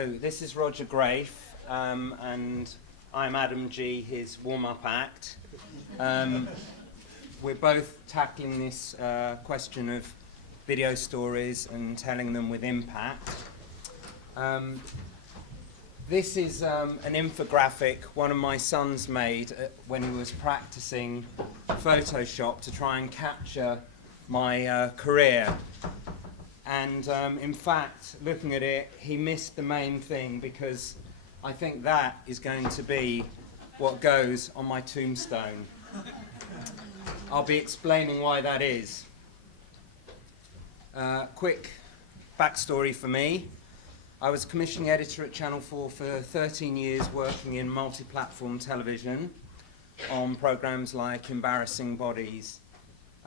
So this is Roger Graef, and I'm Adam G, his warm-up act. We're both tackling this question of video stories and telling them with impact. This is an infographic one of my sons made when he was practicing Photoshop to try and capture my career. And in fact, looking at it, he missed the main thing, because I think that is going to be what goes on my tombstone. I'll be explaining why that is. Quick backstory for me. I was commissioning editor at Channel 4 for 13 years, working in multi-platform television on programs like Embarrassing Bodies,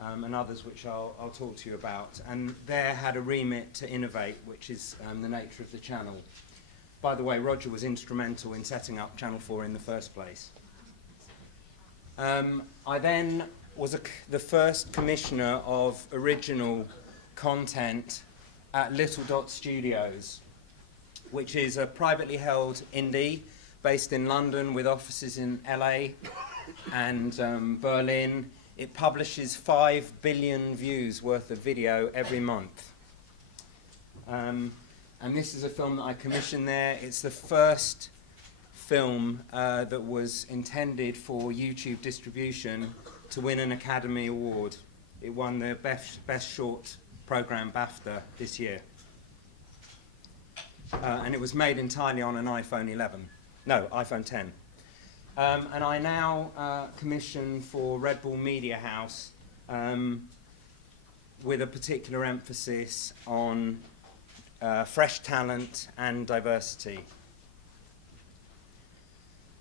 and others which I'll talk to you about. And there had a remit to innovate, which is the nature of the channel. By the way, Roger was instrumental in setting up Channel 4 in the first place. I then was the first commissioner of original content at Little Dot Studios, which is a privately held indie based in London with offices in LA and Berlin. It publishes 5 billion views worth of video every month. And this is a film that I commissioned there. It's the first film that was intended for YouTube distribution to win an Academy Award. It won the Best Short Program BAFTA this year. And it was made entirely on an iPhone 10. And I now commission for Red Bull Media House with a particular emphasis on fresh talent and diversity.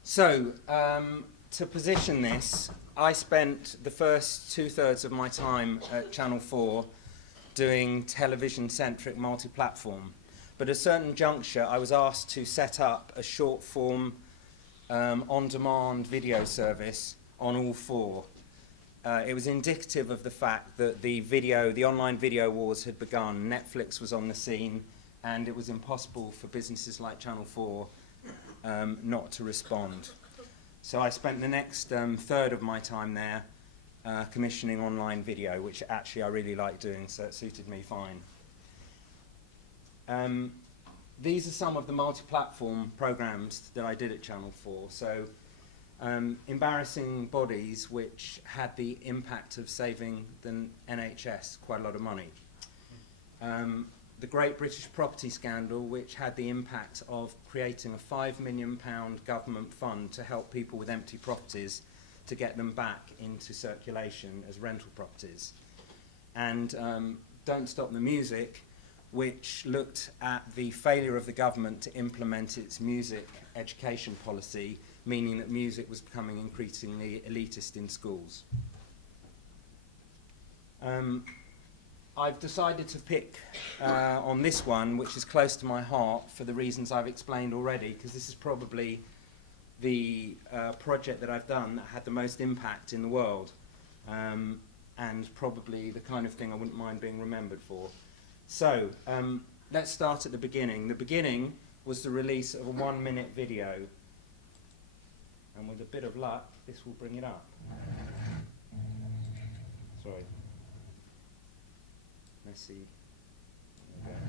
So, to position this, I spent the first 2/3 of my time at Channel 4 doing television-centric multi-platform. But at a certain juncture, I was asked to set up a short-form on-demand video service on all 4. It was indicative of the fact that the online video wars had begun. Netflix was on the scene, and it was impossible for businesses like Channel 4 not to respond. So I spent the next third of my time there commissioning online video, which actually I really liked doing, so it suited me fine. These are some of the multi-platform programs that I did at Channel 4. So, Embarrassing Bodies, which had the impact of saving the NHS quite a lot of money. The Great British Property Scandal, which had the impact of creating a £5 million government fund to help people with empty properties to get them back into circulation as rental properties. And Don't Stop the Music, which looked at the failure of the government to implement its music education policy, meaning that music was becoming increasingly elitist in schools. I've decided to pick on this one, which is close to my heart for the reasons I've explained already, because this is probably the project that I've done that had the most impact in the world, and probably the kind of thing I wouldn't mind being remembered for. So, let's start at the beginning. The beginning was the release of a 1-minute video. And with a bit of luck, this will bring it up. Sorry. Let's see. There we go.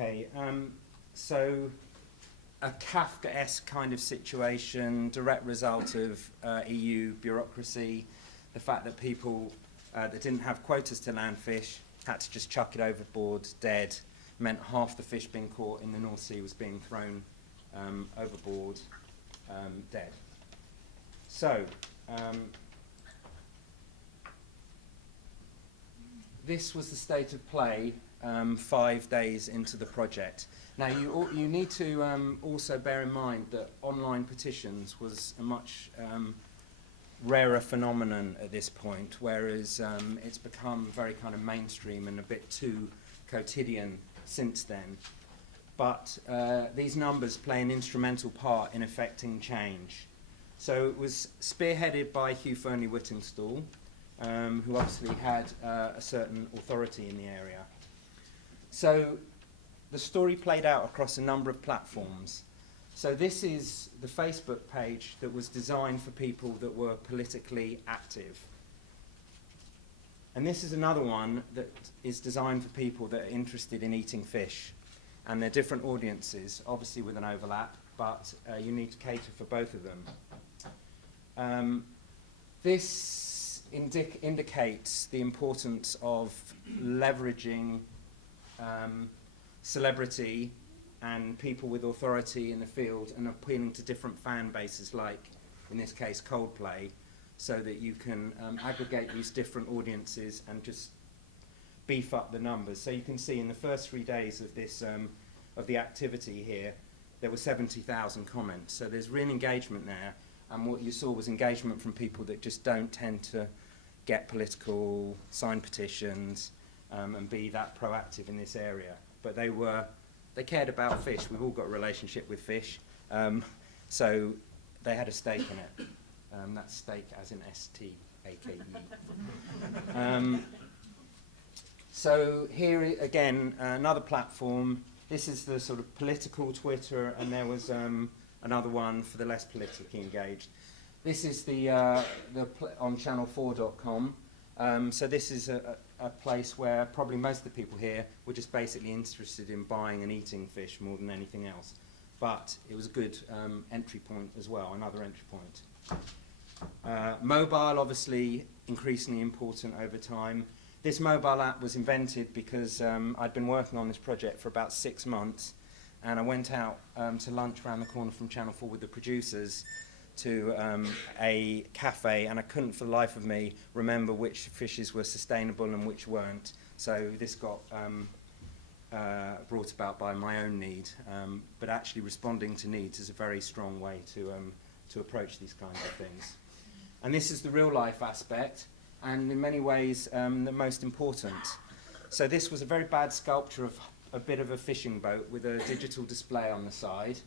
Okay, so a Kafkaesque kind of situation, direct result of EU bureaucracy, the fact that people that didn't have quotas to land fish had to just chuck it overboard dead, meant half the fish being caught in the North Sea was being thrown overboard dead. So, this was the state of play 5 days into the project. Now you need to also bear in mind that online petitions was a much rarer phenomenon at this point, whereas it's become very kind of mainstream and a bit too quotidian since then. But these numbers play an instrumental part in affecting change. So it was spearheaded by Hugh Fearnley-Whittingstall, who obviously had a certain authority in the area. So the story played out across a number of platforms. So this is the Facebook page that was designed for people that were politically active. And this is another one that is designed for people that are interested in eating fish. And they're different audiences, obviously with an overlap, but you need to cater for both of them. This indicates the importance of leveraging celebrity and people with authority in the field and appealing to different fan bases, like in this case Coldplay, so that you can aggregate these different audiences and just beef up the numbers. So you can see in the first 3 days of this of the activity here, there were 70,000 comments. So there's real engagement there, and what you saw was engagement from people that just don't tend to get political, sign petitions, and be that proactive in this area. But they cared about fish. We've all got a relationship with fish, so they had a stake in it. That's stake as in S-T-A-K-E. So here again, another platform. This is the sort of political Twitter, and there was another one for the less politically engaged. This is the on channel4.com. So this is a place where probably most of the people here were just basically interested in buying and eating fish more than anything else. But it was a good entry point as well, another entry point. Mobile, obviously, increasingly important over time. This mobile app was invented because I'd been working on this project for about 6 months, and I went out to lunch around the corner from Channel 4 with the producers to a cafe, and I couldn't for the life of me remember which fishes were sustainable and which weren't. So this got brought about by my own need, but actually responding to needs is a very strong way to approach these kinds of things. And this is the real life aspect, and in many ways the most important. So this was a very bad sculpture of a bit of a fishing boat with a digital display on the side.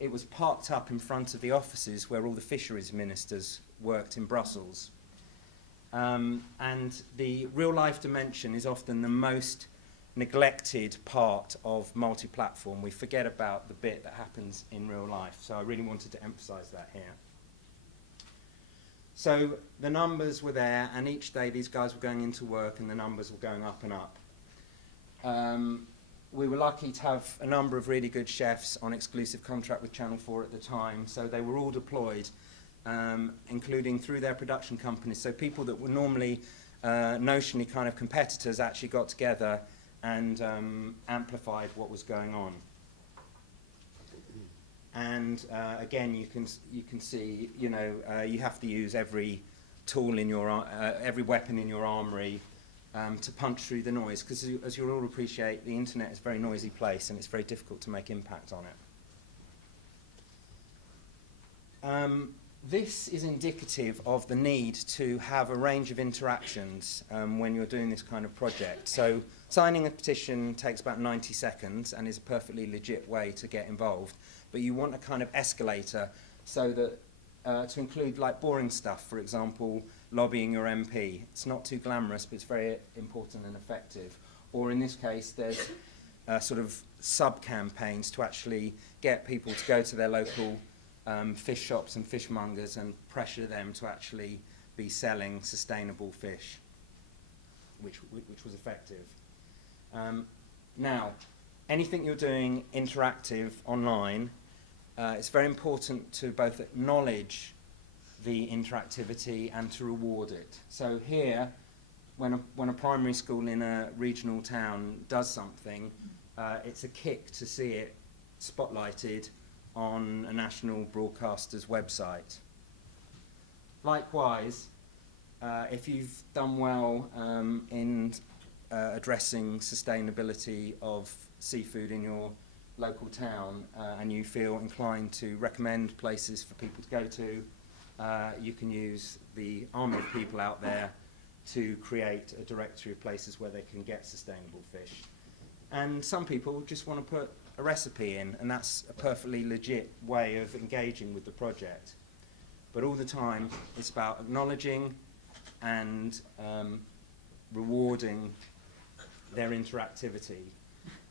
It was parked up in front of the offices where all the fisheries ministers worked in Brussels. And the real-life dimension is often the most neglected part of multi-platform. We forget about the bit that happens in real life, so I really wanted to emphasize that here. So the numbers were there, and each day these guys were going into work and the numbers were going up and up. We were lucky to have a number of really good chefs on exclusive contract with Channel 4 at the time, so they were all deployed, including through their production companies. So people that were normally notionally kind of competitors actually got together and amplified what was going on. And again, you can see, you know, you have to use every tool in your every weapon in your armory to punch through the noise, because as you'll all appreciate, the internet is a very noisy place and it's very difficult to make impact on it. This is indicative of the need to have a range of interactions when you're doing this kind of project. So signing a petition takes about 90 seconds and is a perfectly legit way to get involved, but you want a kind of escalator so that to include like boring stuff, for example, lobbying your MP. It's not too glamorous, but it's very important and effective. Or in this case, there's sort of sub-campaigns to actually get people to go to their local fish shops and fishmongers and pressure them to actually be selling sustainable fish, which was effective. Now, anything you're doing interactive online, it's very important to both acknowledge the interactivity and to reward it. So here, when a primary school in a regional town does something, it's a kick to see it spotlighted on a national broadcaster's website. Likewise, if you've done well in addressing sustainability of seafood in your local town, and you feel inclined to recommend places for people to go to, you can use the army of people out there to create a directory of places where they can get sustainable fish. And some people just want to put a recipe in, and that's a perfectly legit way of engaging with the project. But all the time, it's about acknowledging and rewarding their interactivity.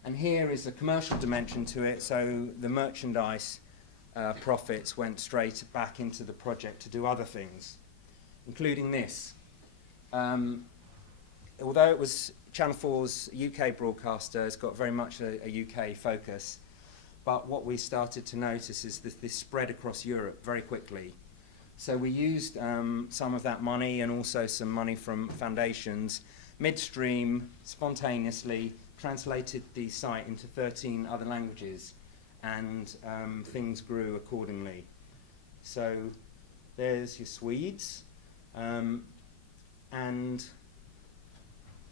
And here is a commercial dimension to it, so the merchandise profits went straight back into the project to do other things, including this. Although it was Channel 4's UK broadcaster, it's got very much a UK focus, but what we started to notice is that this spread across Europe very quickly. So we used some of that money and also some money from foundations, midstream, spontaneously translated the site into 13 other languages, and things grew accordingly. So there's your Swedes, and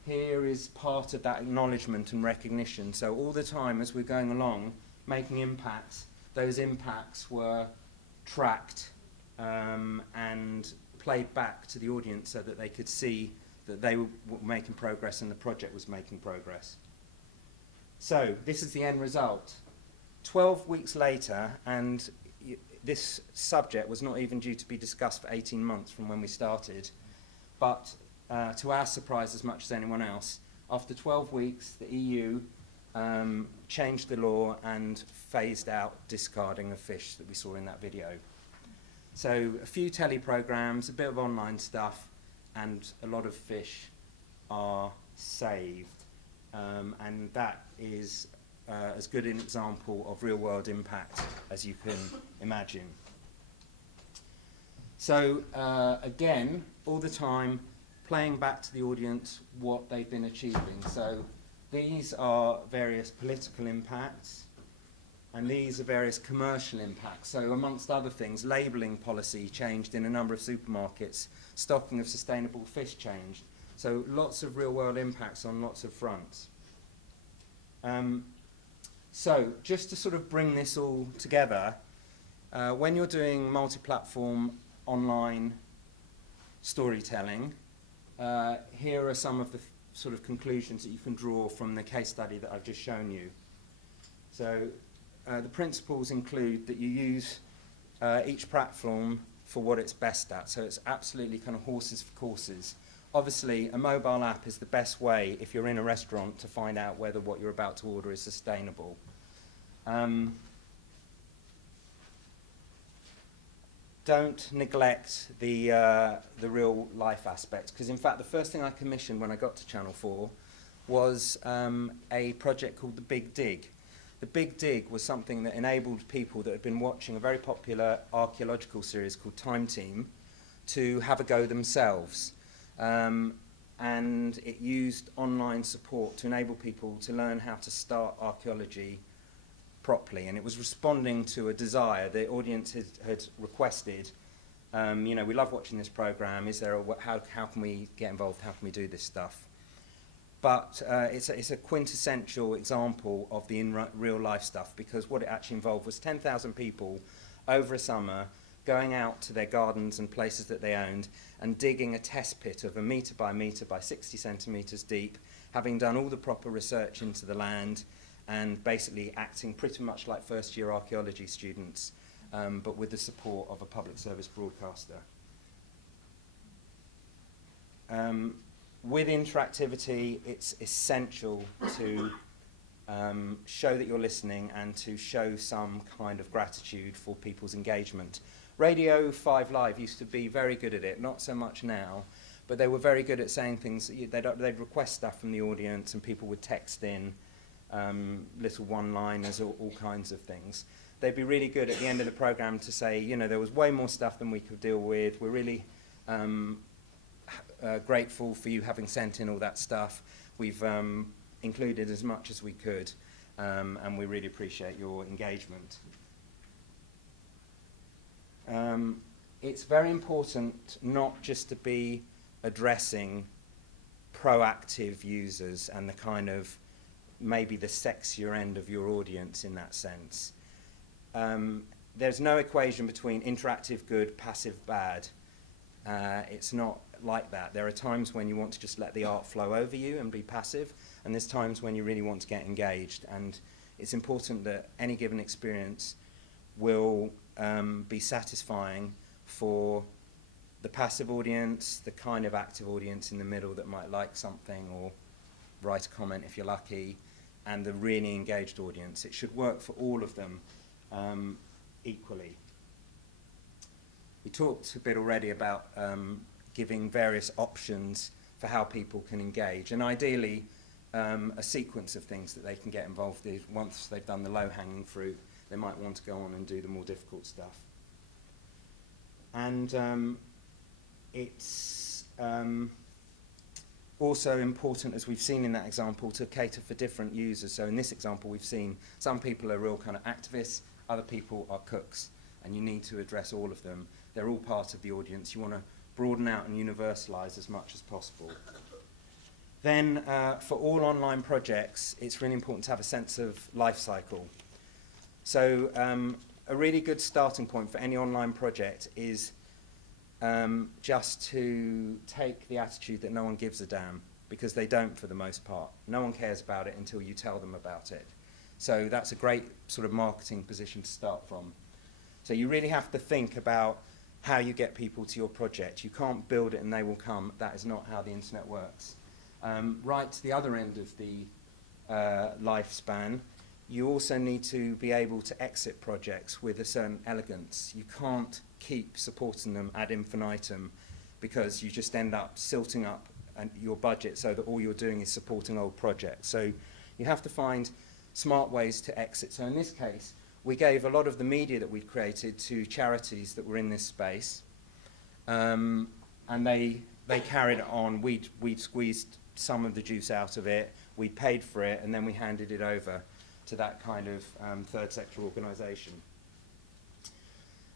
here is part of that acknowledgement and recognition. So all the time as we're going along, making impacts, those impacts were tracked and played back to the audience so that they could see that they were making progress and the project was making progress. So this is the end result. 12 weeks later, and this subject was not even due to be discussed for 18 months from when we started, but to our surprise as much as anyone else, after 12 weeks the EU changed the law and phased out discarding of fish that we saw in that video. So a few telly programs, a bit of online stuff, and a lot of fish are saved. And that is as good an example of real-world impact as you can imagine. So again, all the time, playing back to the audience what they've been achieving. So these are various political impacts, and these are various commercial impacts. So amongst other things, labelling policy changed in a number of supermarkets, stocking of sustainable fish changed. So lots of real-world impacts on lots of fronts. So just to sort of bring this all together, when you're doing multi-platform online storytelling, here are some of the sort of conclusions that you can draw from the case study that I've just shown you. So the principles include that you use each platform for what it's best at. So it's absolutely kind of horses for courses. Obviously, a mobile app is the best way if you're in a restaurant to find out whether what you're about to order is sustainable. Don't neglect the real life aspects, because in fact the first thing I commissioned when I got to Channel 4 was a project called The Big Dig. The Big Dig was something that enabled people that had been watching a very popular archaeological series called Time Team to have a go themselves. And it used online support to enable people to learn how to start archaeology properly, and it was responding to a desire the audience had requested. You know, we love watching this program. Is there a, how can we get involved? How can we do this stuff? But it's a quintessential example of the real life stuff, because what it actually involved was 10,000 people over a summer going out to their gardens and places that they owned and digging a test pit of 1 metre by metre by 60 centimetres deep, having done all the proper research into the land and basically acting pretty much like first-year archaeology students, but with the support of a public service broadcaster. With interactivity, it's essential to show that you're listening and to show some kind of gratitude for people's engagement. Radio 5 Live used to be very good at it, not so much now, but they were very good at saying things. They'd request stuff from the audience and people would text in, little one-liners, all kinds of things. They'd be really good at the end of the programme to say, you know, there was way more stuff than we could deal with. We're really grateful for you having sent in all that stuff. We've included as much as we could, and we really appreciate your engagement. It's very important not just to be addressing proactive users and the kind of maybe the sexier end of your audience in that sense. There's no equation between interactive good, passive bad. It's not like that. There are times when you want to just let the art flow over you and be passive, and there's times when you really want to get engaged. And it's important that any given experience will be satisfying for the passive audience, the kind of active audience in the middle that might like something or write a comment if you're lucky, and the really engaged audience. It should work for all of them equally. We talked a bit already about giving various options for how people can engage, and ideally a sequence of things that they can get involved in. Once they've done the low-hanging fruit, they might want to go on and do the more difficult stuff. And it's also important, as we've seen in that example, to cater for different users. So in this example, we've seen some people are real kind of activists, other people are cooks, and you need to address all of them. They're all part of the audience. You want to broaden out and universalize as much as possible. Then for all online projects, it's really important to have a sense of life cycle. So a really good starting point for any online project is just to take the attitude that no one gives a damn, because they don't for the most part. No one cares about it until you tell them about it. So that's a great sort of marketing position to start from. So you really have to think about how you get people to your project. You can't build it and they will come. That is not how the internet works. Right to the other end of the lifespan, you also need to be able to exit projects with a certain elegance. You can't keep supporting them ad infinitum, because you just end up silting up your budget so that all you're doing is supporting old projects. So you have to find smart ways to exit. So in this case, we gave a lot of the media that we'd created to charities that were in this space, and they carried it on. We'd squeezed some of the juice out of it, we paid for it, and then we handed it over to that kind of third sector organisation.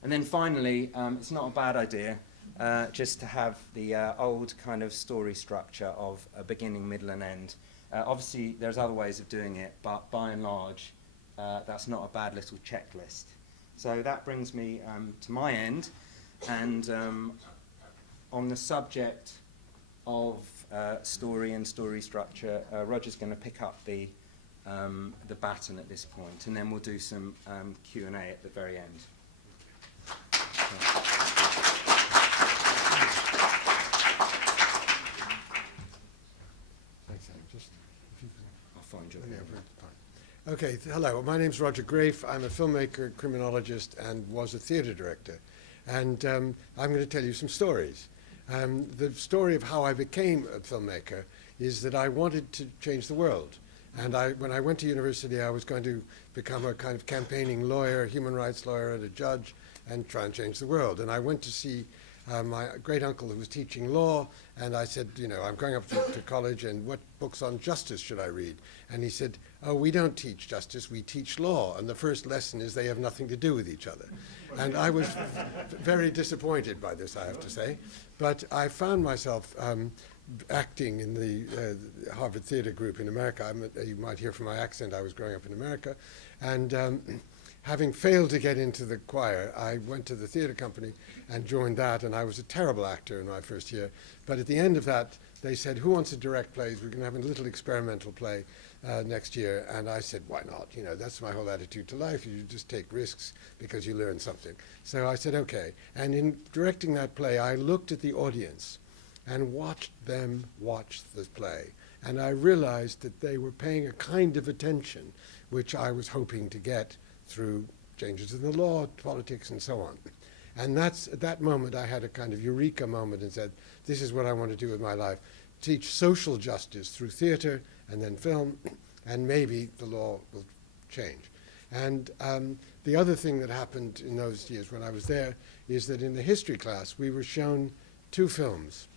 And then finally, it's not a bad idea just to have the old kind of story structure of a beginning, middle and end. Obviously there's other ways of doing it, but by and large that's not a bad little checklist. So that brings me to my end, and on the subject of story and story structure, Roger's going to pick up the baton at this point, and then we'll do some Q&A at the very end. Thanks, Adam. I'll find you. Yeah, fine. Okay, hello. My name's Roger Graef. I'm a filmmaker, criminologist, and was a theatre director. And I'm going to tell you some stories. The story of how I became a filmmaker is that I wanted to change the world. And when I went to university, I was going to become a kind of campaigning lawyer, human rights lawyer, and a judge, and try and change the world. And I went to see my great uncle who was teaching law, and I said, you know, I'm going up to college, and what books on justice should I read? And he said, oh, we don't teach justice, we teach law, and the first lesson is they have nothing to do with each other. And I was very disappointed by this, I have to say. But I found myself acting in the Harvard Theatre Group in America. You might hear from my accent, I was growing up in America. And having failed to get into the choir, I went to the theatre company and joined that, and I was a terrible actor in my first year. But at the end of that, they said, who wants to direct plays? We're going to have a little experimental play next year. And I said, why not? You know, that's my whole attitude to life. You just take risks because you learn something. So I said, okay. And in directing that play, I looked at the audience and watched them watch the play. And I realized that they were paying a kind of attention which I was hoping to get through changes in the law, politics, and so on. And that's, at that moment, I had a kind of eureka moment and said, this is what I want to do with my life. Teach social justice through theater and then film, and maybe the law will change. And the other thing that happened in those years when I was there is that in the history class we were shown 2 films.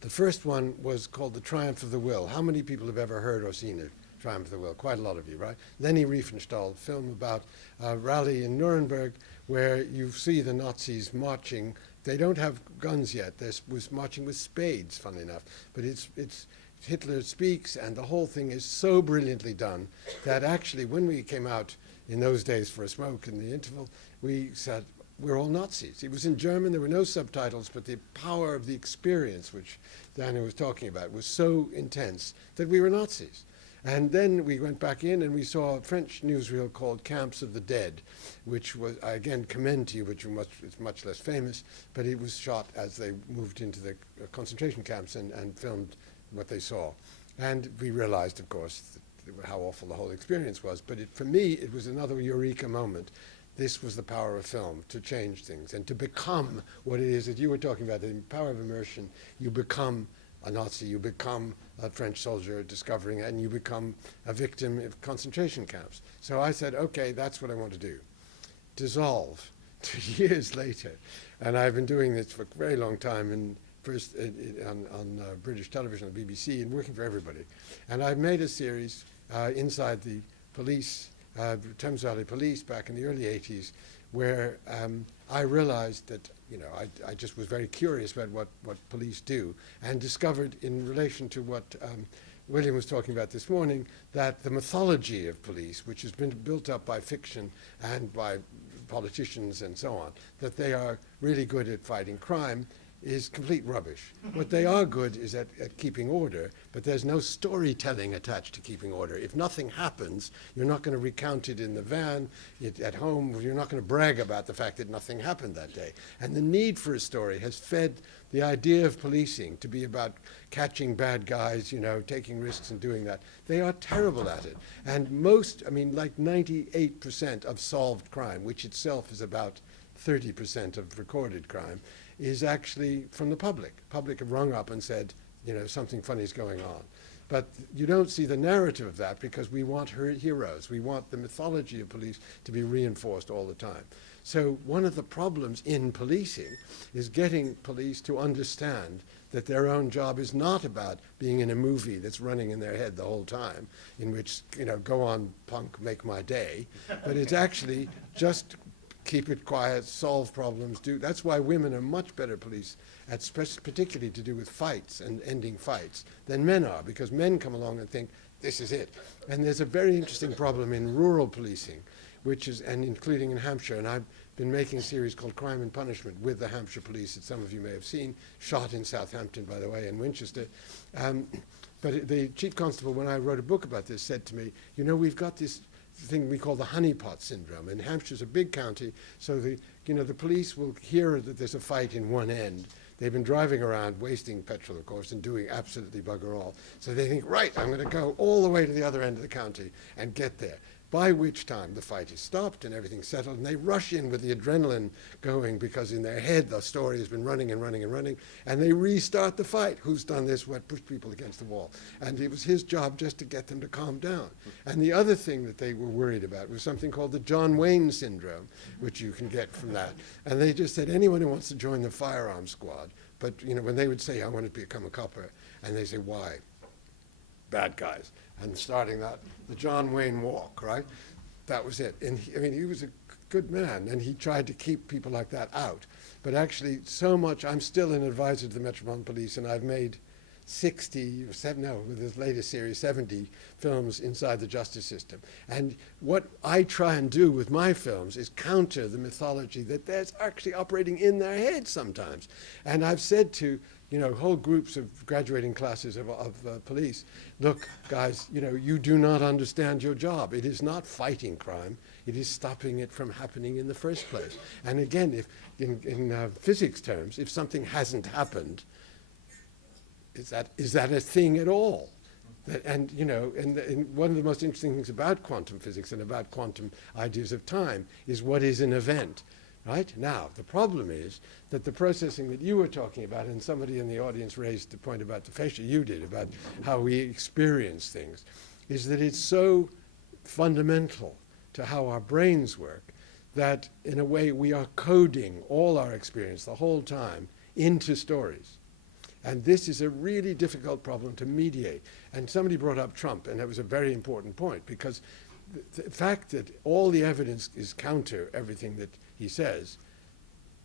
The first one was called The Triumph of the Will. How many people have ever heard or seen it? Triumph of the Will? Quite a lot of you, right? Leni Riefenstahl film about a rally in Nuremberg where you see the Nazis marching. They don't have guns yet. They was marching with spades, funnily enough. But it's Hitler speaks, and the whole thing is so brilliantly done that actually when we came out in those days for a smoke in the interval, we said, we're all Nazis. It was in German, there were no subtitles, but the power of the experience, which Daniel was talking about, was so intense that we were Nazis. And then we went back in and we saw a French newsreel called Camps of the Dead, which was, I again commend to you, which is much less famous, but it was shot as they moved into the concentration camps and filmed what they saw. And we realized, of course, how awful the whole experience was. But for me, it was another eureka moment. This was the power of film, to change things and to become what it is that you were talking about, the power of immersion. You become a Nazi, you become a French soldier discovering, and you become a victim of concentration camps. So I said, okay, that's what I want to do. Dissolve 2 years later. And I've been doing this for a very long time, and first on British television, the BBC, and working for everybody. And I've made a series inside the police, Thames Valley Police back in the early 80s, where I realized that, you know, I just was very curious about what police do, and discovered in relation to what William was talking about this morning, that the mythology of police, which has been built up by fiction and by politicians and so on, that they are really good at fighting crime, is complete rubbish. What they are good is at keeping order, but there's no storytelling attached to keeping order. If nothing happens, you're not going to recount it in the van, at home, you're not going to brag about the fact that nothing happened that day. And the need for a story has fed the idea of policing to be about catching bad guys, you know, taking risks and doing that. They are terrible at it. And most, I mean, like 98% of solved crime, which itself is about 30% of recorded crime, is actually from the public. Public have rung up and said, you know, something funny is going on. But you don't see the narrative of that because we want heroes. We want the mythology of police to be reinforced all the time. So one of the problems in policing is getting police to understand that their own job is not about being in a movie that's running in their head the whole time, in which, you know, go on, punk, make my day, but it's actually just keep it quiet, solve problems. That's why women are much better police, particularly to do with fights and ending fights, than men are, because men come along and think, this is it. And there's a very interesting problem in rural policing, which is, and including in Hampshire, and I've been making a series called Crime and Punishment with the Hampshire Police that some of you may have seen, shot in Southampton, by the way, and Winchester. But the chief constable, when I wrote a book about this, said to me, you know, we've got this thing we call the honeypot syndrome. And Hampshire's a big county, so the police will hear that there's a fight in one end. They've been driving around, wasting petrol, of course, and doing absolutely bugger all. So they think, right, I'm going to go all the way to the other end of the county and get there. By which time the fight is stopped and everything's settled, and they rush in with the adrenaline going because in their head the story has been running and running and running, and they restart the fight. Who's done this? What pushed people against the wall? And it was his job just to get them to calm down. And the other thing that they were worried about was something called the John Wayne syndrome, which you can get from that. And they just said, anyone who wants to join the firearms squad, but you know, when they would say, I want to become a copper, and they say, why? Bad guys. And starting that, the John Wayne walk, right? That was it. And he was a good man, and he tried to keep people like that out. But actually, so much, I'm still an advisor to the Metropolitan Police, and I've made 70, with this latest series, 70 films inside the justice system. And what I try and do with my films is counter the mythology that there's actually operating in their heads sometimes. And I've said to, you know, whole groups of graduating classes of police, look, guys, you know, you do not understand your job. It is not fighting crime. It is stopping it from happening in the first place. And again, if in physics terms, if something hasn't happened, is that a thing at all? And you know, and one of the most interesting things about quantum physics and about quantum ideas of time is what is an event. Right? Now, the problem is that the processing that you were talking about, and somebody in the audience raised the point about the fascia, you did, about how we experience things. is that it's so fundamental to how our brains work that, in a way, we are coding all our experience the whole time into stories. And this is a really difficult problem to mediate. And somebody brought up Trump, and that was a very important point, because the fact that all the evidence is counter everything that he says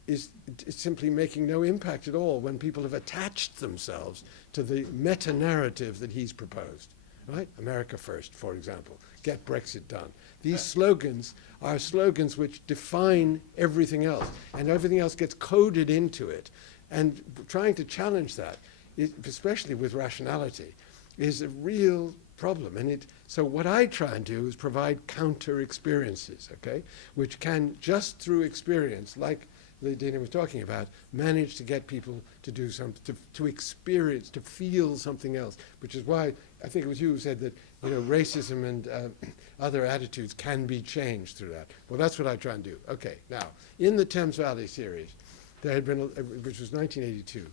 is simply making no impact at all when people have attached themselves to the meta-narrative that he's proposed. Right? America first, for example. Get Brexit done. These slogans are slogans which define everything else, and everything else gets coded into it. And trying to challenge that, especially with rationality, is a real problem. And so what I try and do is provide counter experiences, okay, which can, just through experience, like Dana was talking about, manage to get people to do something, to experience, to feel something else, which is why I think it was you who said that, you know, racism and other attitudes can be changed through that. Well, that's what I try and do. Okay, now, in the Thames Valley series, there had been, which was 1982,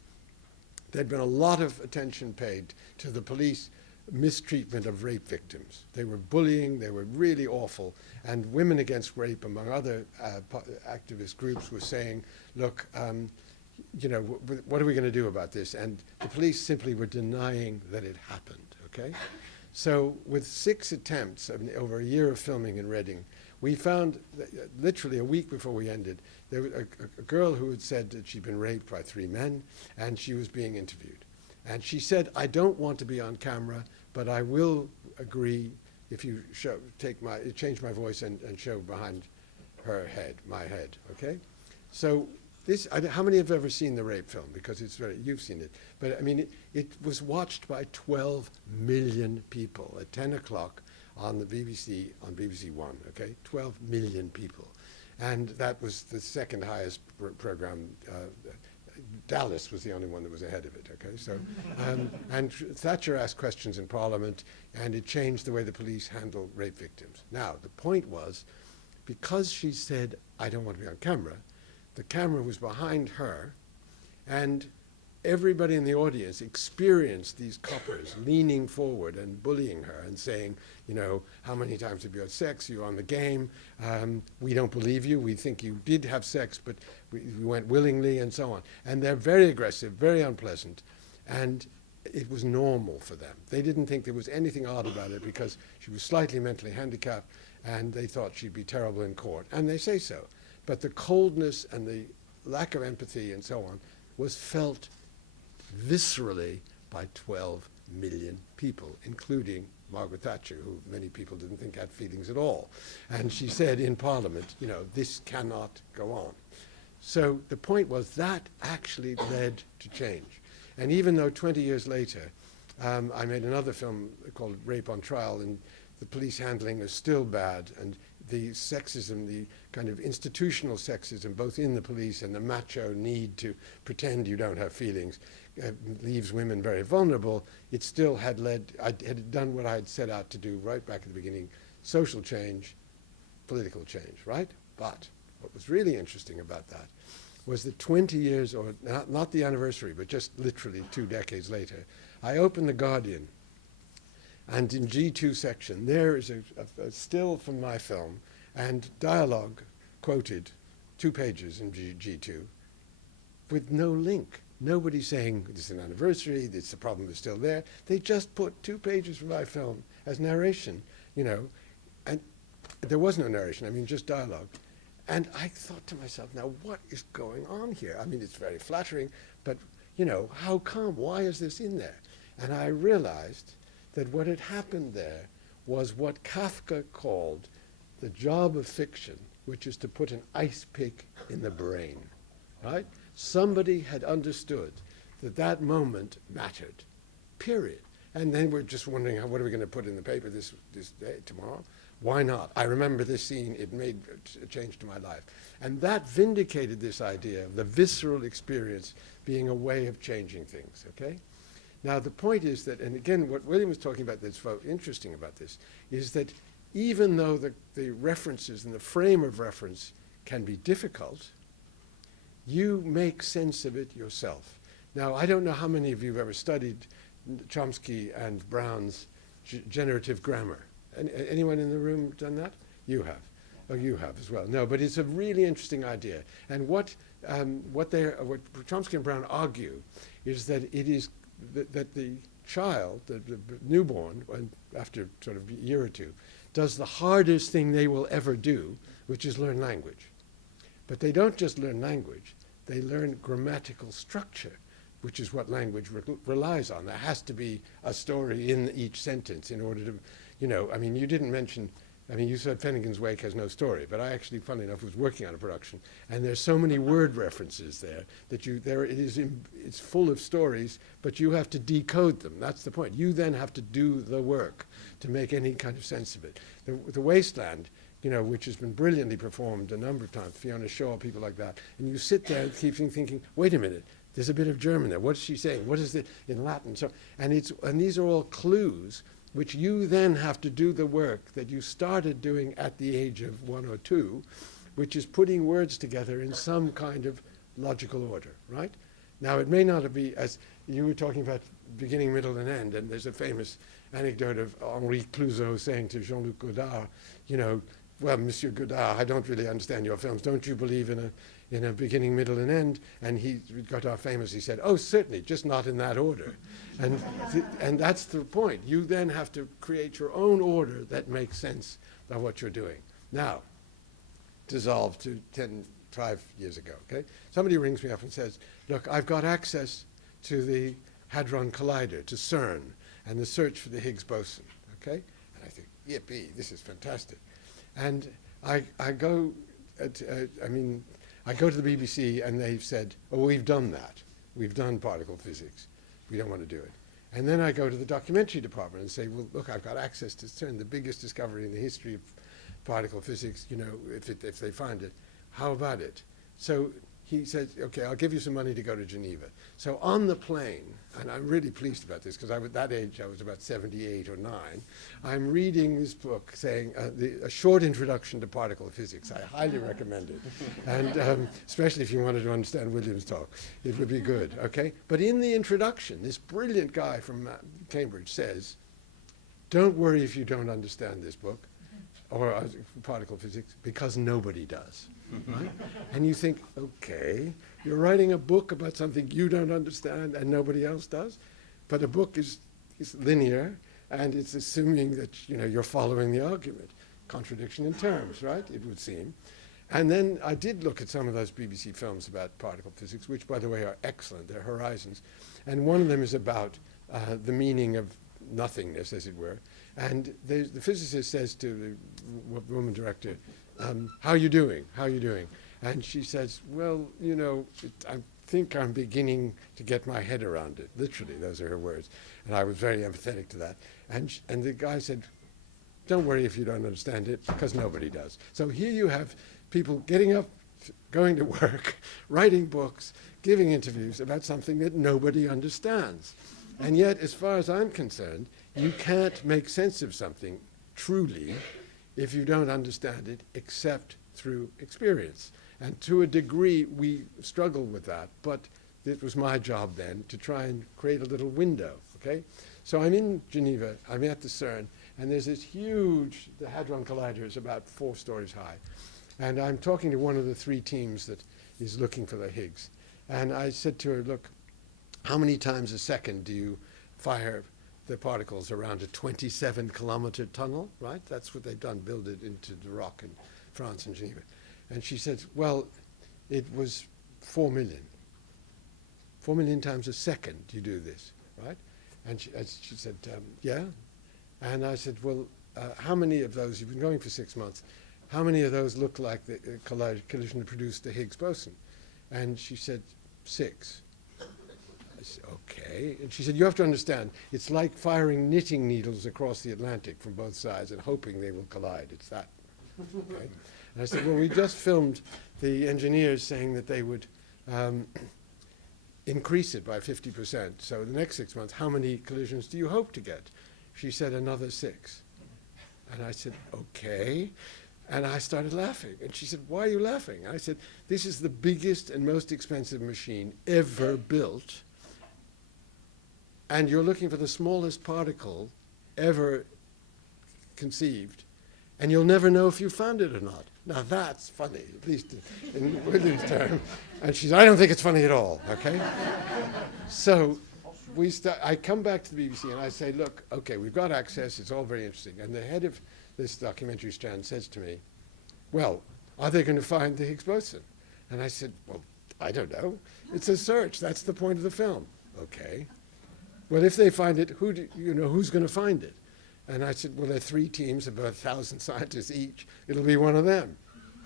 there had been a lot of attention paid to the police mistreatment of rape victims. They were bullying, they were really awful, and Women Against Rape, among other activist groups, were saying, look, you know, what are we going to do about this? And the police simply were denying that it happened, okay? So with 6 attempts over a year of filming in Reading, we found, literally a week before we ended, there was a girl who had said that she'd been raped by 3 men, and she was being interviewed. And she said, I don't want to be on camera, but I will agree if you change my voice and show behind her head, my head, okay? So this, how many have ever seen the rape film? Because it's you've seen it. But I mean, it was watched by 12 million people at 10 o'clock on the BBC, on BBC One, okay? 12 million people. And that was the second highest program. Dallas was the only one that was ahead of it, okay? So, and Thatcher asked questions in Parliament, and it changed the way the police handle rape victims. Now, the point was, because she said, I don't want to be on camera, the camera was behind her, and everybody in the audience experienced these coppers leaning forward and bullying her and saying, you know, how many times have you had sex? You're on the game. We don't believe you. We think you did have sex, but we went willingly, and so on. And they're very aggressive, very unpleasant. And it was normal for them. They didn't think there was anything odd about it because she was slightly mentally handicapped, and they thought she'd be terrible in court. And they say so. But the coldness and the lack of empathy and so on was felt viscerally by 12 million people, including Margaret Thatcher, who many people didn't think had feelings at all. And she said in Parliament, you know, this cannot go on. So the point was that actually led to change. And even though 20 years later, I made another film called Rape on Trial, and the police handling is still bad, and the sexism, the kind of institutional sexism, both in the police and the macho need to pretend you don't have feelings, leaves women very vulnerable. It still had I had done what I had set out to do right back at the beginning: social change, political change, right? But what was really interesting about that was that 20 years, or not the anniversary, but just literally 2 decades later, I opened The Guardian, and in G2 section, there is a still from my film, and dialogue quoted, 2 pages in G2, with no link. Nobody saying this is an anniversary, the problem is still there. They just put 2 pages from my film as narration, you know, and there was no narration, I mean, just dialogue. And I thought to myself, now what is going on here? I mean, it's very flattering, but, you know, how come? Why is this in there? And I realized that what had happened there was what Kafka called the job of fiction, which is to put an ice pick in the brain, right? Somebody had understood that that moment mattered, period. And then we're just wondering, what are we going to put in the paper this day, tomorrow? Why not? I remember this scene, it made a change to my life. And that vindicated this idea of the visceral experience being a way of changing things, okay? Now the point is that, and again, what William was talking about that's so interesting about this, is that even though the references and the frame of reference can be difficult, you make sense of it yourself. Now, I don't know how many of you have ever studied Chomsky and Brown's generative grammar. Anyone in the room done that? You have. Oh, you have as well. No, but it's a really interesting idea. And what Chomsky and Brown argue is that it is that the child, the newborn, after sort of a year or two, does the hardest thing they will ever do, which is learn language. But they don't just learn language, they learn grammatical structure, which is what language relies on. There has to be a story in each sentence in order to, I mean, you didn't mention, you said Finnegan's Wake has no story, but I actually, funnily enough, was working on a production, and there's so many word references there that it's full of stories, but you have to decode them. That's the point. You then have to do the work to make any kind of sense of it. The Wasteland, which has been brilliantly performed a number of times, Fiona Shaw, people like that, and you sit there and keep thinking, wait a minute, there's a bit of German there. What is she saying? What is it in Latin? So, and these are all clues which you then have to do the work that you started doing at the age of 1 or 2, which is putting words together in some kind of logical order, right? Now, it may not be, as you were talking about beginning, middle, and end, and there's a famous anecdote of Henri Clouzot saying to Jean-Luc Godard, well, Monsieur Godard, I don't really understand your films. Don't you believe in a beginning, middle, and end? And Godard famously said, oh, certainly, just not in that order. And that's the point. You then have to create your own order that makes sense of what you're doing. Now, dissolved to 5 years ago, okay? Somebody rings me up and says, look, I've got access to the Hadron Collider, to CERN, and the search for the Higgs boson, okay? And I think, yippee, this is fantastic. And I go to the BBC and they've said, oh, we've done that. We've done particle physics. We don't want to do it. And then I go to the documentary department and say, well, look, I've got access to CERN, the biggest discovery in the history of particle physics, if they find it. How about it? So he said, okay, I'll give you some money to go to Geneva. So on the plane, and I'm really pleased about this because at that age I was about 78 or 9, I'm reading this book saying a short introduction to particle physics. I highly recommend it. And especially if you wanted to understand William's talk, it would be good, okay? But in the introduction, this brilliant guy from Cambridge says, don't worry if you don't understand this book or particle physics, because nobody does. Right? And you think, okay, you're writing a book about something you don't understand and nobody else does, but a book is linear and it's assuming that you're following the argument. Contradiction in terms, right? It would seem. And then I did look at some of those BBC films about particle physics, which, by the way, are excellent. They're Horizons, and one of them is about the meaning of nothingness, as it were. And the physicist says to the woman director, how are you doing? How are you doing? And she says, well, I think I'm beginning to get my head around it. Literally, those are her words. And I was very empathetic to that. And the guy said, don't worry if you don't understand it, because nobody does. So here you have people getting up, going to work, writing books, giving interviews about something that nobody understands. And yet, as far as I'm concerned, you can't make sense of something truly if you don't understand it except through experience. And to a degree, we struggle with that, but it was my job then to try and create a little window, okay? So I'm in Geneva, I'm at the CERN, and there's this huge, the Hadron Collider is about 4 stories high. And I'm talking to one of the 3 teams that is looking for the Higgs. And I said to her, look, how many times a second do you fire the particles around a 27-kilometer tunnel, right? That's what they've done, build it into the rock in France and Geneva. And she said, well, it was 4 million. 4 million times a second you do this, right? And she said, yeah. And I said, well, how many of those, you've been going for 6 months, how many of those look like the collision that produced the Higgs boson? And she said, 6. I said, okay. And she said, you have to understand, it's like firing knitting needles across the Atlantic from both sides and hoping they will collide. It's that. Okay? And I said, well, we just filmed the engineers saying that they would increase it by 50%. So the next 6 months, how many collisions do you hope to get? She said, another 6. And I said, okay. And I started laughing. And she said, why are you laughing? I said, this is the biggest and most expensive machine ever built. And you're looking for the smallest particle ever conceived, and you'll never know if you found it or not. Now that's funny, at least in William's term. And she said, I don't think it's funny at all, okay? So I come back to the BBC and I say, look, okay, we've got access, it's all very interesting. And the head of this documentary strand says to me, well, are they going to find the Higgs boson? And I said, well, I don't know. It's a search, that's the point of the film. Okay. Well, if they find it, who's going to find it? And I said, well, there are 3 teams of about 1,000 scientists each. It'll be one of them.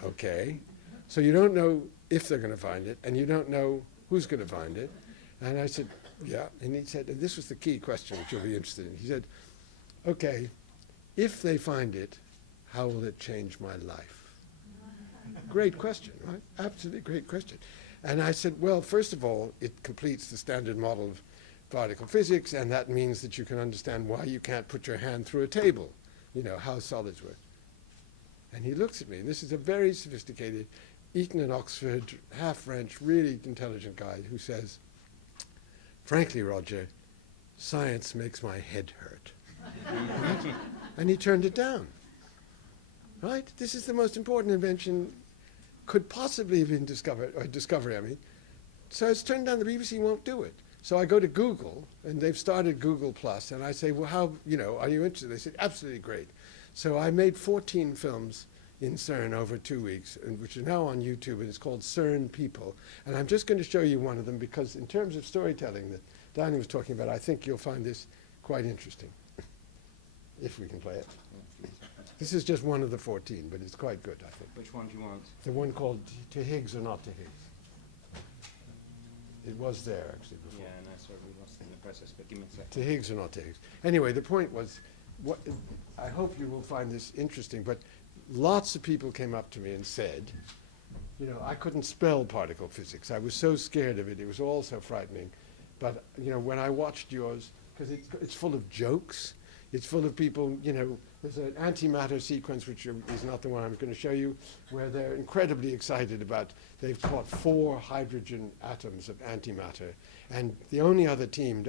Okay. So you don't know if they're going to find it, and you don't know who's going to find it. And I said, yeah. And he said, and this was the key question which you'll be interested in. He said, okay, if they find it, how will it change my life? Great question, right? Absolutely great question. And I said, well, first of all, it completes the standard model of particle physics, and that means that you can understand why you can't put your hand through a table, how solids work. And he looks at me, and this is a very sophisticated, Eton and Oxford, half French, really intelligent guy who says, frankly, Roger, science makes my head hurt. Right? And he turned it down. Right? This is the most important invention could possibly have been discovered, or discovery, I mean. So it's turned down, the BBC won't do it. So I go to Google, and they've started Google Plus, and I say, well, how, are you interested? They said, absolutely great. So I made 14 films in CERN over 2 weeks, which are now on YouTube, and it's called CERN People. And I'm just going to show you one of them, because in terms of storytelling that Danny was talking about, I think you'll find this quite interesting, if we can play it. This is just one of the 14, but it's quite good, I think. Which one do you want? The one called To Higgs or Not to Higgs. It was there, actually, before. Yeah, no, sorry, we lost it in the process, but give me a second. To Higgs or not to Higgs. Anyway, the point was, I hope you will find this interesting, but lots of people came up to me and said, I couldn't spell particle physics. I was so scared of it. It was all so frightening. But, when I watched yours, because it's full of jokes, it's full of people, there's an antimatter sequence, which is not the one I'm going to show you, where they're incredibly excited about, they've caught 4 hydrogen atoms of antimatter. And the only other team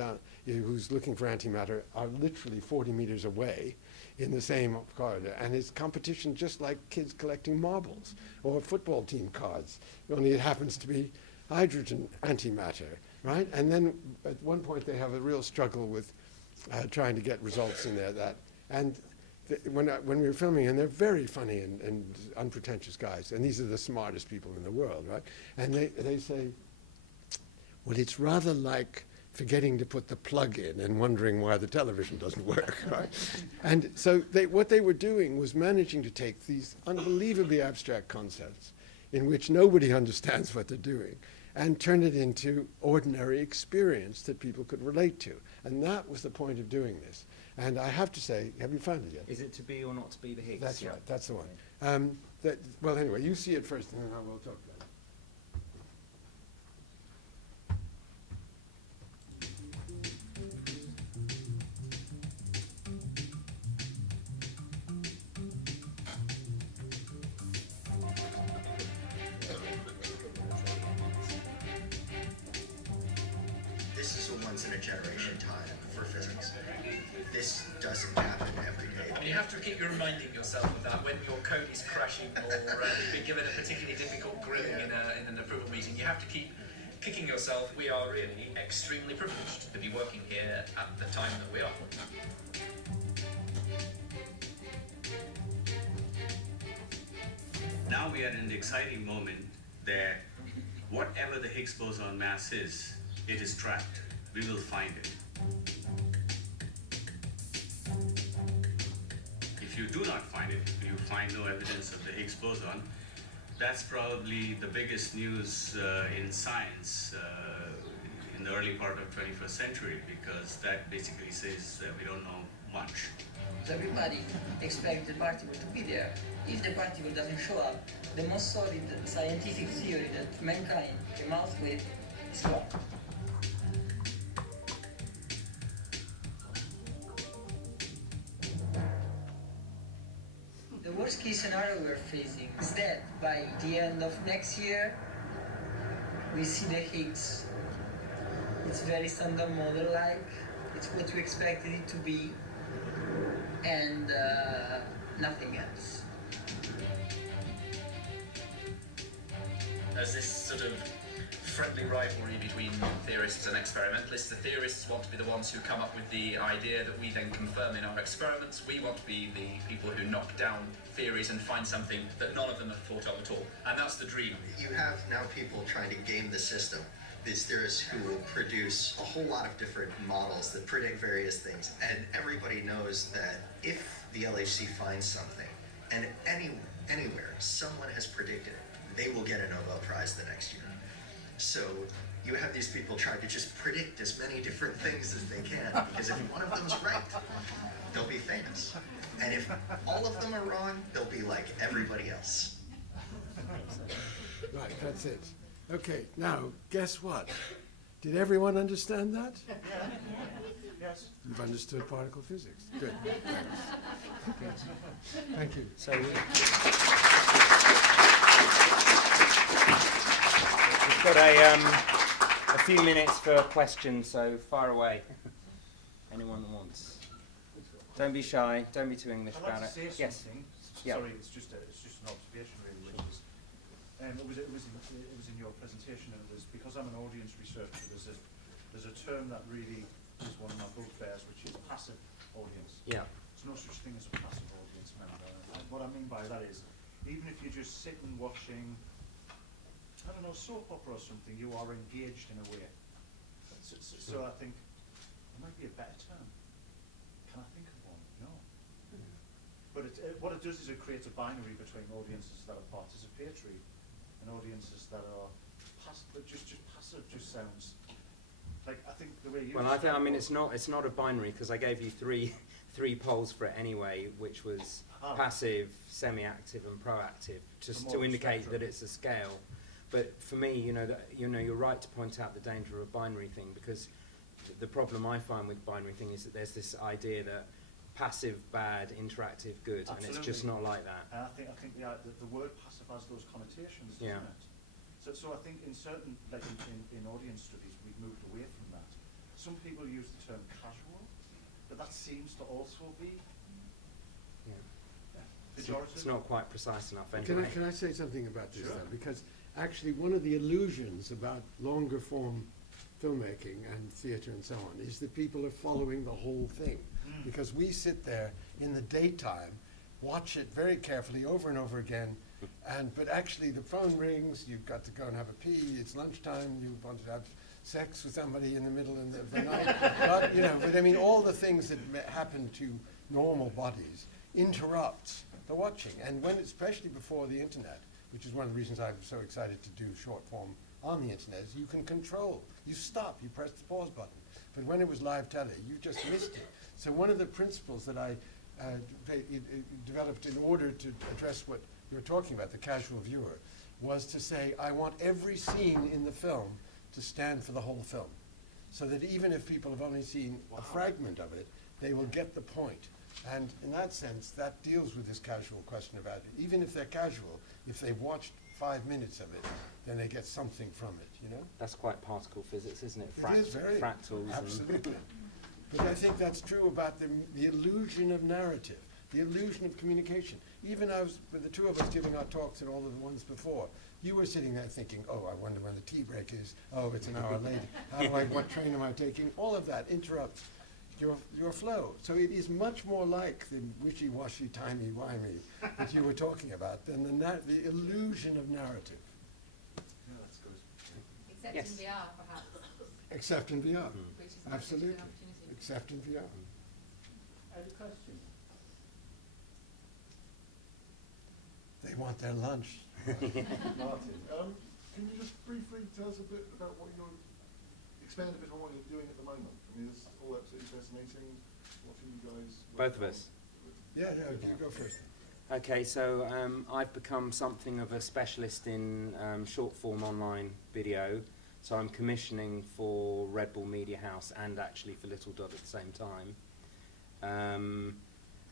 who's looking for antimatter are literally 40 meters away in the same corridor. And it's competition just like kids collecting marbles or football team cards, only it happens to be hydrogen antimatter, right? And then at one point they have a real struggle with trying to get results in there. When we were filming, and they're very funny and unpretentious guys, and these are the smartest people in the world, right? And they say, well, it's rather like forgetting to put the plug in and wondering why the television doesn't work, right? And so what they were doing was managing to take these unbelievably abstract concepts in which nobody understands what they're doing and turn it into ordinary experience that people could relate to. And that was the point of doing this. And I have to say, have you found it yet? Is it to be or not to be the Higgs? That's right, that's the one. Well, anyway, you see it first, and then I will talk about it. This is a once-in-a-generation time for physics. This doesn't happen every day. And you have to keep reminding yourself of that when your code is crashing or you've been given a particularly difficult grilling in an approval meeting. You have to keep kicking yourself. We are really extremely privileged to be working here at the time that we are. Now we are in the exciting moment that whatever the Higgs boson mass is, it is trapped. We will find it. If you do not find it, you find no evidence of the Higgs boson, that's probably the biggest news in science in the early part of 21st century, because that basically says that we don't know much. Everybody expects the particle to be there. If the particle doesn't show up, the most solid scientific theory that mankind came out with is wrong. The worst case scenario we're facing is that by the end of next year, we see the Higgs. It's very standard model-like. It's what we expected it to be. and nothing else. There's this sort of friendly rivalry between theorists and experimentalists. The theorists want to be the ones who come up with the idea that we then confirm in our experiments. We want to be the people who knock down theories and find something that none of them have thought of at all. And that's the dream. You have now people trying to game the system. These theorists who will produce a whole lot of different models that predict various things. And everybody knows that if the LHC finds something, and anywhere someone has predicted it, they will get a Nobel Prize the next year. So you have these people trying to just predict as many different things as they can, because if one of them's right, they'll be famous. And if all of them are wrong, they'll be like everybody else. Right, that's it. Okay, now, guess what? Did everyone understand that? Yes. You've understood particle physics. Good. Thanks. Thank you. So we've got a few minutes for questions, so fire away. Anyone that wants. Don't be shy. Don't be too English I'd like about to it. say Yes. something. Yeah. Sorry, it's just an observation really, which is it was in your presentation, and it was because I'm an audience researcher. There's a term that really is one of my bugbears, which is passive audience. Yeah. There's no such thing as a passive audience member. And what I mean by that is, even if you're just sitting watching, I don't know, soap opera or something, you are engaged in a way. So I think there might be a better term. Can I think of one? No. But what it does is it creates a binary between audiences that are participatory and audiences that are passive. But just passive just sounds like, I think the way you. Well, I mean it's not a binary, because I gave you three poles for it anyway, which was passive, semi-active, and proactive, just to indicate that it's a scale. But for me, you're right to point out the danger of a binary thing, because the problem I find with binary thing is that there's this idea that passive bad, interactive good, Absolutely. and it's just not like that. And I think the word passive has those connotations, doesn't Yeah. it? So I think in certain, like in audience studies, we've moved away from that. Some people use the term casual, but that seems to also be pejorative. It's not quite precise enough Can anyway. I say something about this, Sure. though? Because actually one of the illusions about longer form filmmaking and theatre and so on is that people are following the whole thing. Because we sit there in the daytime, watch it very carefully over and over again, but actually the phone rings, you've got to go and have a pee, it's lunchtime, you want to have sex with somebody in the middle of the night. But I mean, all the things that happen to normal bodies interrupts the watching. And when, especially before the internet, which is one of the reasons I'm so excited to do short form on the internet, is you can control. You stop, you press the pause button. But when it was live telly, you just missed it. So one of the principles that I developed in order to address what you were talking about, the casual viewer, was to say, I want every scene in the film to stand for the whole film. So that even if people have only seen a fragment of it, they will get the point. And in that sense, that deals with this casual question about it. Even if they're casual, if they've watched 5 minutes of it, then they get something from it, you know? That's quite particle physics, isn't it? It is very, fractals. absolutely. But I think that's true about the illusion of narrative, the illusion of communication. Even with the two of us giving our talks and all of the ones before, you were sitting there thinking, oh, I wonder when the tea break is. Oh, it's an hour late. What train am I taking? All of that interrupts your flow. So it is much more like the wishy-washy, timey-wimey that you were talking about than the illusion of narrative. Yeah, that's good. Except Yes. in VR, perhaps. Except in VR. Which is Absolutely. an opportunity. Except in VR. Any question? They want their lunch. Martin, can you just briefly tell us a bit about expand a bit on what you're doing at the moment? I mean, it's all absolutely fascinating. What are you guys? Both of us. Yeah, you go first. Okay, so I've become something of a specialist in short form online video. So I'm commissioning for Red Bull Media House and actually for Little Dot at the same time.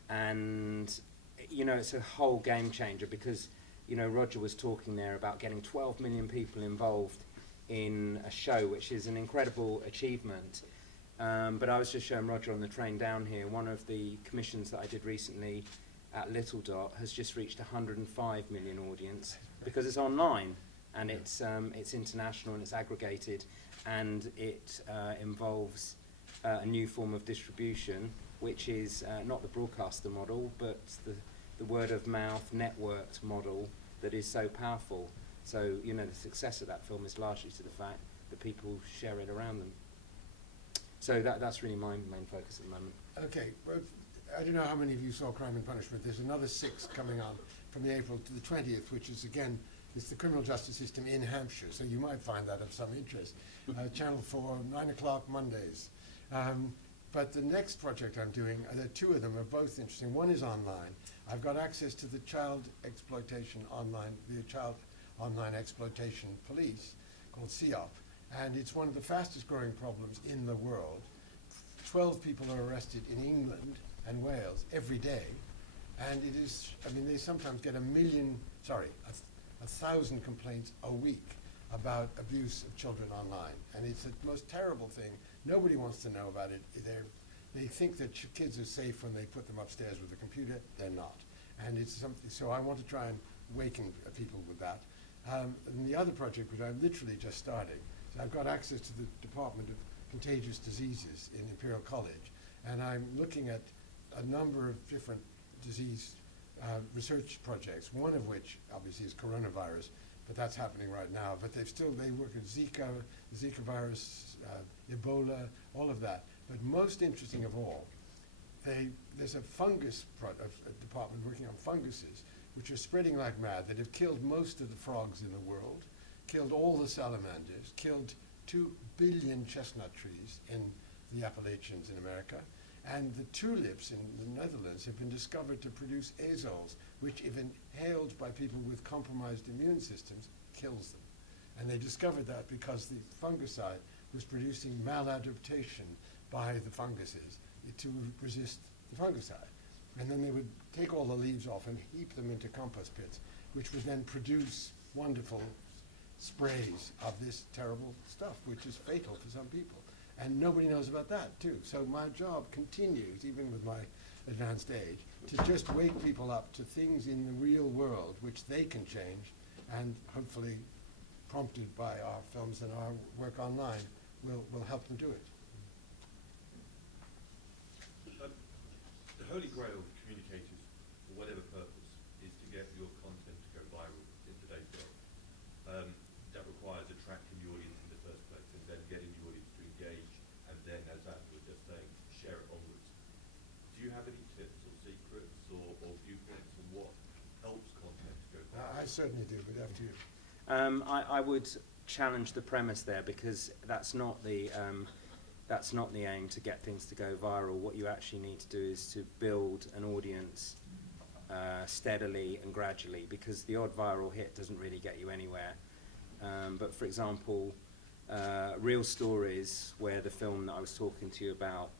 And, it's a whole game changer because, Roger was talking there about getting 12 million people involved in a show, which is an incredible achievement. But I was just showing Roger on the train down here, one of the commissions that I did recently at Little Dot has just reached 105 million audience because it's online and it's international and it's aggregated, and it involves a new form of distribution, which is not the broadcaster model, but the word of mouth networked model that is so powerful. So, you know, the success of that film is largely to the fact that people share it around them. So that's really my main focus at the moment. Okay, well, I don't know how many of you saw Crime and Punishment. There's another 6 coming on from the April to the 20th, which is, again, it's the criminal justice system in Hampshire, so you might find that of some interest. Channel 4, 9 o'clock Mondays. But the next project I'm doing, there are 2 of them, are both interesting. One is online. I've got access to the child exploitation online, the child online exploitation police, called CEOP, and it's one of the fastest growing problems in the world. 12 people are arrested in England and Wales every day, and it is, I mean, they sometimes get 1,000 complaints a week about abuse of children online, and it's the most terrible thing. Nobody wants to know about it. They think that kids are safe when they put them upstairs with a computer. They're not, and it's something. So I want to try and awaken people with that. And the other project, which I'm literally just starting, so I've got access to the Department of Contagious Diseases in Imperial College, and I'm looking at a number of different disease research projects, one of which obviously is coronavirus, but that's happening right now. But they work at Zika, the Zika virus, Ebola, all of that. But most interesting of all, there's a fungus a department working on funguses, which are spreading like mad, that have killed most of the frogs in the world, killed all the salamanders, killed 2 billion chestnut trees in the Appalachians in America, and the tulips in the Netherlands have been discovered to produce azoles, which, if inhaled by people with compromised immune systems, kills them. And they discovered that because the fungicide was producing maladaptation by the funguses to resist the fungicide. And then they would take all the leaves off and heap them into compost pits, which would then produce wonderful sprays of this terrible stuff, which is fatal to some people. And nobody knows about that, too. So my job continues, even with my advanced age, to just wake people up to things in the real world which they can change, and hopefully, prompted by our films and our work online, will help them do it. The holy grail of communicators, for whatever purpose, is to get your content to go viral in today's world. That requires attracting the audience in the first place, and then getting the audience to engage, and then, as Adam was just saying, share it onwards. Do you have any tips or secrets or viewpoints on what helps content to go viral? I certainly do, but after you. I would challenge the premise there, because that's not the aim, to get things to go viral. What you actually need to do is to build an audience steadily and gradually, because the odd viral hit doesn't really get you anywhere. But for example, Real Stories, where the film that I was talking to you about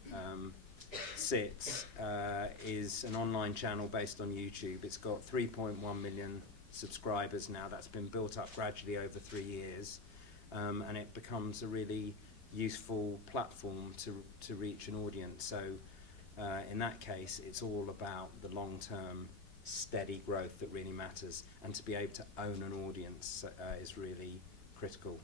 sits, is an online channel based on YouTube. It's got 3.1 million subscribers now. That's been built up gradually over 3 years, and it becomes a really useful platform to reach an audience. So in that case, it's all about the long-term steady growth that really matters, and to be able to own an audience is really critical.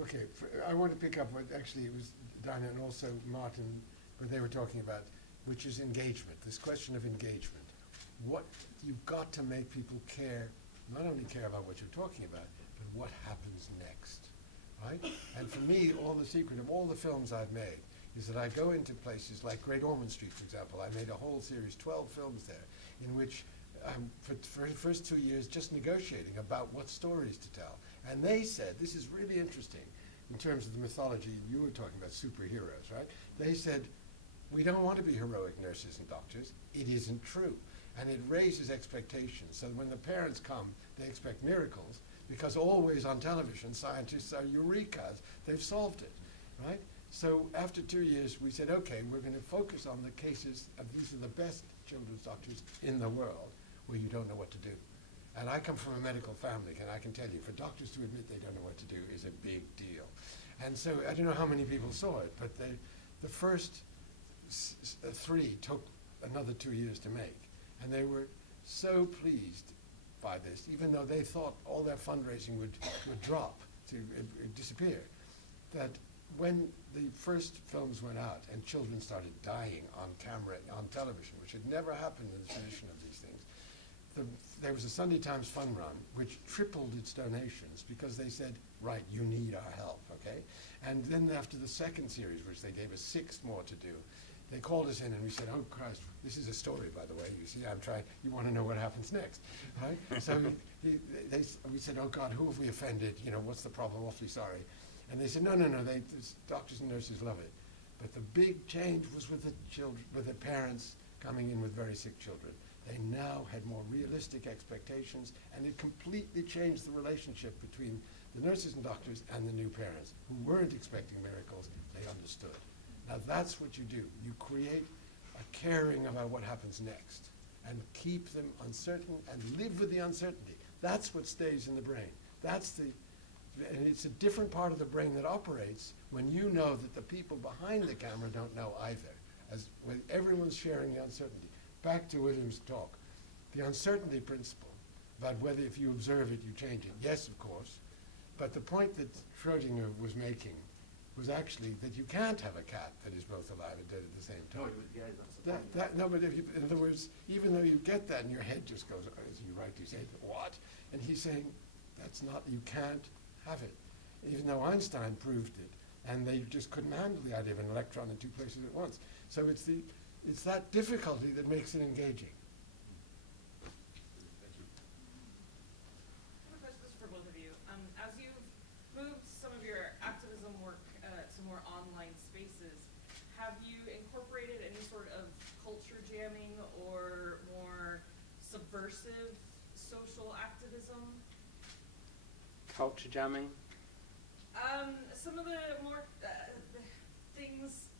Okay, I want to pick up what actually it was Diana and also Martin, what they were talking about, which is engagement, this question of engagement. What you've got to make people care, not only care about what you're talking about, but what happens next, right? And for me, all the secret of all the films I've made is that I go into places like Great Ormond Street, for example. I made a whole series, 12 films there, in which for the first 2 years just negotiating about what stories to tell. And they said, this is really interesting in terms of the mythology you were talking about, superheroes, right? They said, we don't want to be heroic nurses and doctors. It isn't true. And it raises expectations. So when the parents come, they expect miracles, because always on television, scientists are eurekas. They've solved it, right? So after 2 years, we said, okay, we're going to focus on the cases of these are the best children's doctors in the world where you don't know what to do. And I come from a medical family, and I can tell you, for doctors to admit they don't know what to do is a big deal. And so I don't know how many people saw it, but The first 3 took another 2 years to make, and they were so pleased by this, even though they thought all their fundraising would drop, to disappear, that when the first films went out and children started dying on camera, on television, which had never happened in the tradition of these things, there was a Sunday Times Fun Run which tripled its donations because they said, right, you need our help, okay? And then after the second series, which they gave us 6 more to do, they called us in and we said, oh Christ, this is a story, by the way. You see, I'm trying, you want to know what happens next, right? So we said, oh God, who have we offended? You know, what's the problem? Awfully sorry. And they said, no, doctors and nurses love it. But the big change was with the children, with the parents coming in with very sick children. They now had more realistic expectations, and it completely changed the relationship between the nurses and doctors and the new parents who weren't expecting miracles. They understood. Now that's what you do. You create a caring about what happens next and keep them uncertain and live with the uncertainty. That's what stays in the brain. And it's a different part of the brain that operates when you know that the people behind the camera don't know either, as when everyone's sharing the uncertainty. Back to William's talk, the uncertainty principle about whether if you observe it, you change it. Yes, of course, but the point that Schrödinger was making was actually that you can't have a cat that is both alive and dead at the same time. No, that's the point. No, but in other words, even though you get that and your head just goes, as you rightly say, what? And he's saying, that's not, you can't have it. Even though Einstein proved it, and they just couldn't handle the idea of an electron in 2 places at once. So it's that difficulty that makes it engaging. Thank you. I have a question for both of you. As you've moved some of your activism work to more online spaces, have you incorporated any sort of culture jamming or more subversive social activism? Culture jamming? Some of the more the things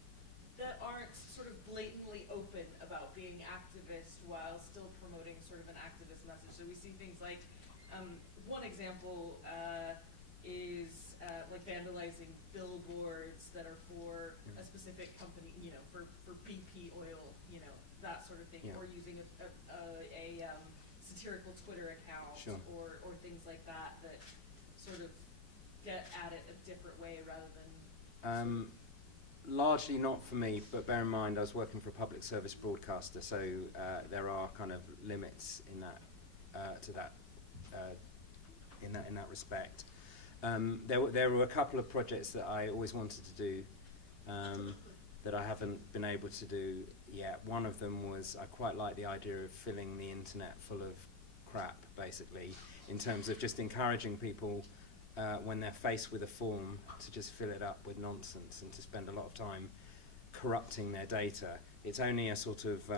that aren't sort of blatantly open about being activist while still promoting sort of an activist message. So we see things like, one example is like vandalizing billboards that are for a specific company, you know, for BP oil, you know, that sort of thing, Yeah. or using a satirical Twitter account, Sure. or things like that that sort of get at it a different way rather than Largely not for me, but bear in mind I was working for a public service broadcaster, so there are kind of limits in that in that respect. There were a couple of projects that I always wanted to do that I haven't been able to do yet. One of them was I quite like the idea of filling the internet full of crap, basically, in terms of just encouraging people when they're faced with a form to just fill it up with nonsense and to spend a lot of time corrupting their data. It's only a sort of,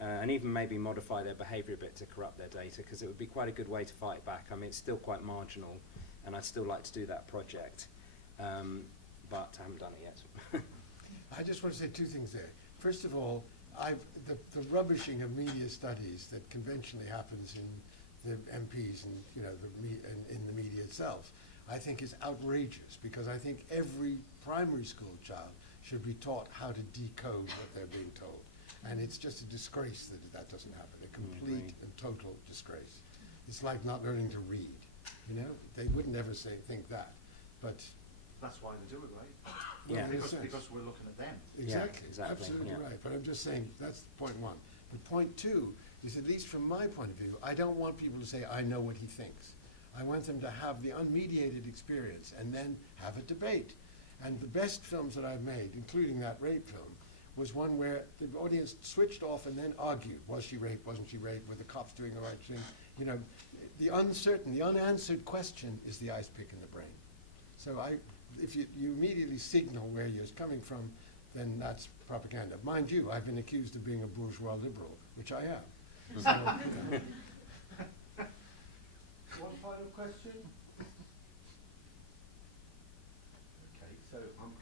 and even maybe modify their behaviour a bit to corrupt their data, because it would be quite a good way to fight back. I mean, it's still quite marginal, and I'd still like to do that project, but I haven't done it yet. I just want to say 2 things there. First of all, the rubbishing of media studies that conventionally happens in the MPs and, you know, in the media itself, I think is outrageous, because I think every primary school child should be taught how to decode what they're being told. And it's just a disgrace that doesn't happen, a complete and total disgrace. It's like not learning to read, you know? They wouldn't ever think that, but... That's why they do it, right? Yeah. Because we're looking at them. Exactly, Yeah, exactly, absolutely yeah. right. But I'm just saying, that's point 1. But point 2 is, at least from my point of view, I don't want people to say, I know what he thinks. I want them to have the unmediated experience and then have a debate. And the best films that I've made, including that rape film, was one where the audience switched off and then argued. Was she raped? Wasn't she raped? Were the cops doing the right thing? You know, the uncertain, the unanswered question is the ice pick in the brain. So if you immediately signal where you're coming from, then that's propaganda. Mind you, I've been accused of being a bourgeois liberal, which I am. So, One final question. Okay, so I'm